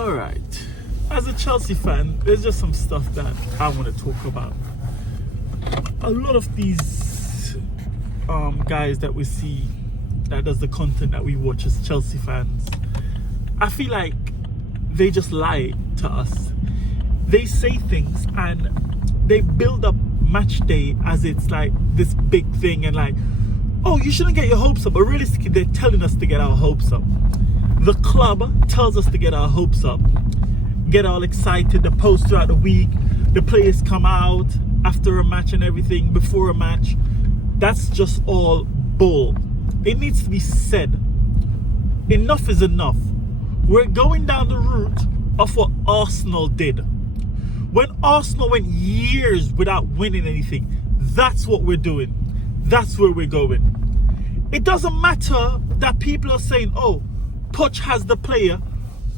All right. As a Chelsea fan, there's just some stuff that I want to talk about. A lot of these guys that we see that does the content that we watch as Chelsea fans, I feel like they just lie to us. They say things and they build up match day as it's like this big thing and like, oh, you shouldn't get your hopes up. But realistically, they're telling us to get our hopes up. The club tells us to get our hopes up, get all excited, the post throughout the week, the players come out after a match and everything, before a match. That's just all bull. It needs to be said. Enough is enough. We're going down the route of what Arsenal did. When Arsenal went years without winning anything, that's what we're doing. That's where we're going. It doesn't matter that people are saying, oh, Poch has the player,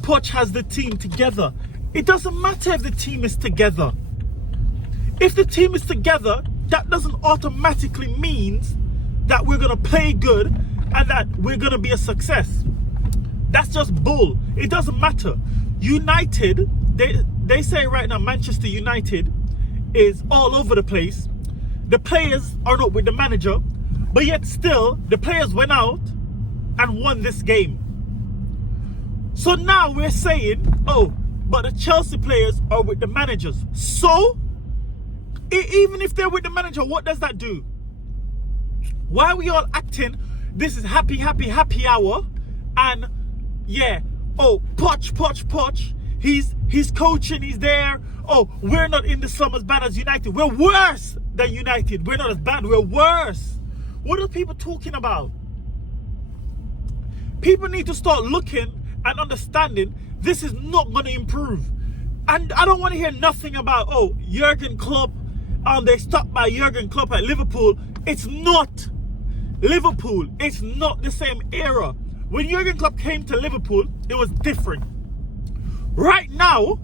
Poch has the team together. It doesn't matter if the team is together. If the team is together, that doesn't automatically mean that we're going to play good and that we're going to be a success. That's just bull. It doesn't matter. United, they say right now Manchester United is all over the place. The players are not with the manager, but yet still the players went out and won this game. So now we're saying, oh, but the Chelsea players are with the managers. So, even if they're with the manager, what does that do? Why are we all acting, this is happy hour, and yeah, oh, Poch, he's coaching, he's there. Oh, we're not in the slum as bad as United. We're worse than United. We're not as bad, we're worse. What are people talking about? People need to start looking and understanding this is not going to improve. And I don't want to hear nothing about, oh, Jurgen Klopp, they stuck by Jurgen Klopp at Liverpool. It's not Liverpool. It's not the same era. When Jurgen Klopp came to Liverpool, it was different. Right now,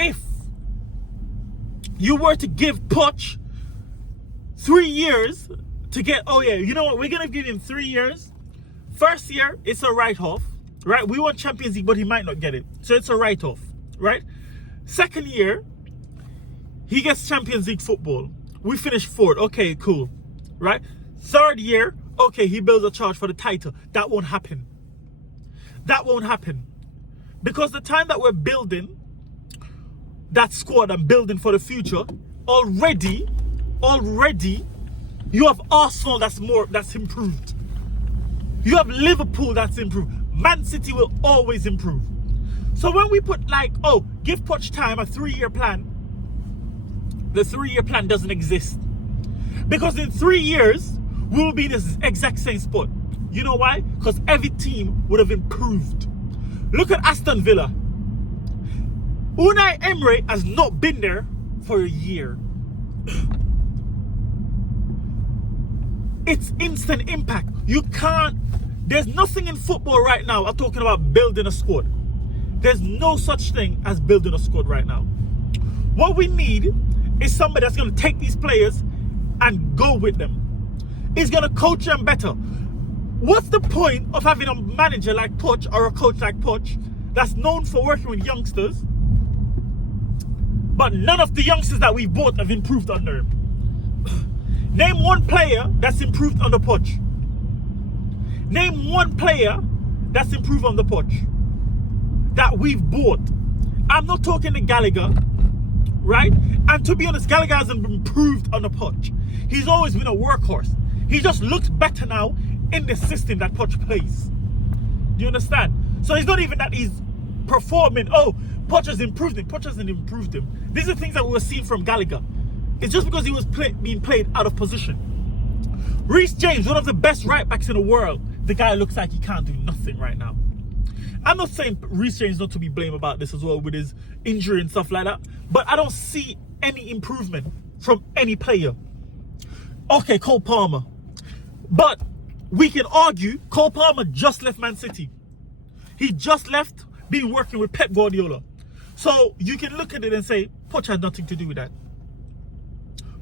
if you were to give Poch 3 years to get, oh yeah, you know what, we're going to give him 3 years. First year, it's a write-off, right? We want Champions League, but he might not get it. So it's a write-off, right? Second year, he gets Champions League football. We finish fourth. Okay, cool, right? Third year, okay, he builds a charge for the title. That won't happen. That won't happen. Because the time that we're building that squad and building for the future, already, you have Arsenal that's improved. You have Liverpool that's improved. Man City will always improve. So when we put like, oh, give Poch time, a 3-year plan, the 3-year plan doesn't exist. Because in 3 years, we will be in this exact same spot. You know why? Because every team would have improved. Look at Aston Villa. Unai Emery has not been there for a year. It's instant impact. You can't, there's nothing in football right now. I'm talking about building a squad. There's no such thing as building a squad right now. What we need is somebody that's going to take these players and go with them. Is going to coach them better. What's the point of having a manager like Poch or a coach like Poch that's known for working with youngsters, but none of the youngsters that we bought have improved under him? Name one player that's improved under Poch. Name one player that's improved on the Poch that we've bought. I'm not talking to Gallagher, right? And to be honest, Gallagher hasn't improved on the Poch. He's always been a workhorse. He just looks better now in the system that Poch plays. Do you understand? So it's not even that he's performing, oh, Poch has improved him. Poch hasn't improved him. These are things that we were seeing from Gallagher. It's just because he was being played out of position. Reece James, one of the best right backs in the world, the guy looks like he can't do nothing right now. I'm not saying Reece James not to be blamed about this as well with his injury and stuff like that, but I don't see any improvement from any player. Okay, Cole Palmer. But we can argue Cole Palmer just left Man City. He just left being working with Pep Guardiola. So you can look at it and say, Poch had nothing to do with that.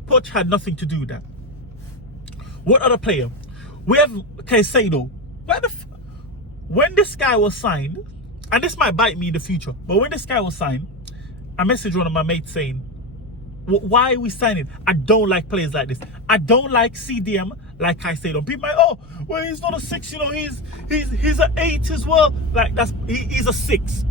Poch had nothing to do with that. What other player? We have Caicedo. When this guy was signed, and this might bite me in the future, but when this guy was signed, I messaged one of my mates saying, why are we signing? I don't like players like this. I don't like CDM like I said. People like, oh, well, he's not a 6, you know, he's an 8 as well. Like, he's a 6.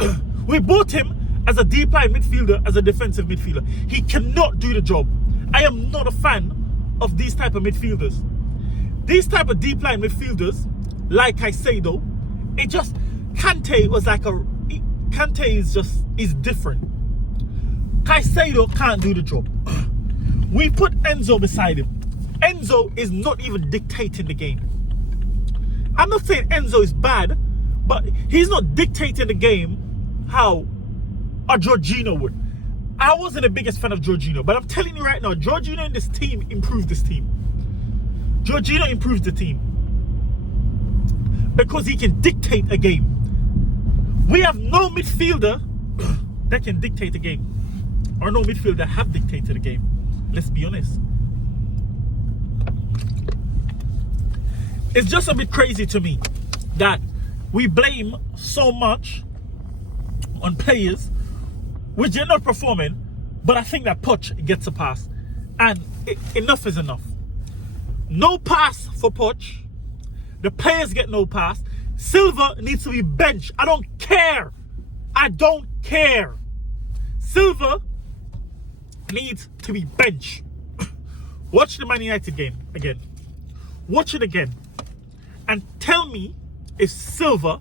We bought him as a deep line midfielder, as a defensive midfielder. He cannot do the job. I am not a fan of these type of midfielders. These type of deep line midfielders, like I say though, it just, Kante is different. Caicedo can't do the job. We put Enzo beside him. Enzo is not even dictating the game. I'm not saying Enzo is bad, but he's not dictating the game how a Jorginho would. I wasn't the biggest fan of Jorginho, but I'm telling you right now, Jorginho and this team improved this team. Jorginho improves the team because he can dictate a game. We have no midfielder that can dictate a game, or no midfielder that have dictated a game. Let's be honest. It's just a bit crazy to me that we blame so much on players which they're not performing, but I think that Poch gets a pass. And enough is enough. No pass for Poch. The players get no pass. Silva needs to be benched. I don't care. I don't care. Silva needs to be benched. Watch the Man United game again. Watch it again. And tell me if Silva,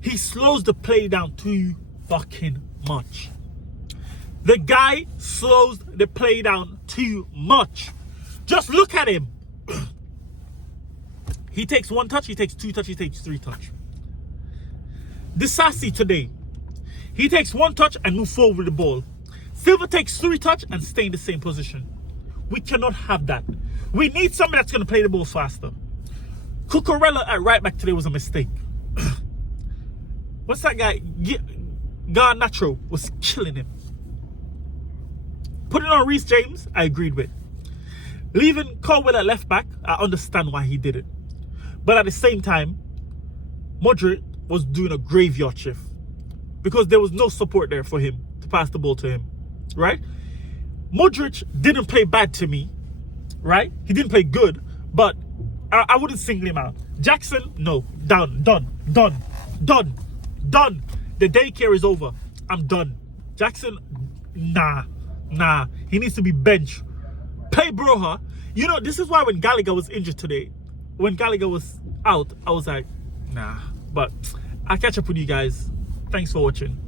he slows the play down too fucking much. The guy slows the play down too much. Just look at him. He takes 1 touch, he takes 2 touch, he takes 3 touch. Disasi today, he takes 1 touch and move forward with the ball. Silva takes 3 touch and stay in the same position. We cannot have that. We need somebody that's going to play the ball faster. Cucurella at right back today was a mistake. What's that guy? Garnacho was killing him. Putting on Reece James, I agreed with. Leaving Colwell at left back, I understand why he did it. But at the same time, Modric was doing a graveyard shift because there was no support there for him to pass the ball to him, right? Modric didn't play bad to me, right? He didn't play good, but I wouldn't single him out. Jackson, no. Done. The daycare is over. I'm done. Jackson, nah. He needs to be benched. Play Broha. You know, this is why when Gallagher was injured today, when Gallagher was out, I was like, nah. But I'll catch up with you guys. Thanks for watching.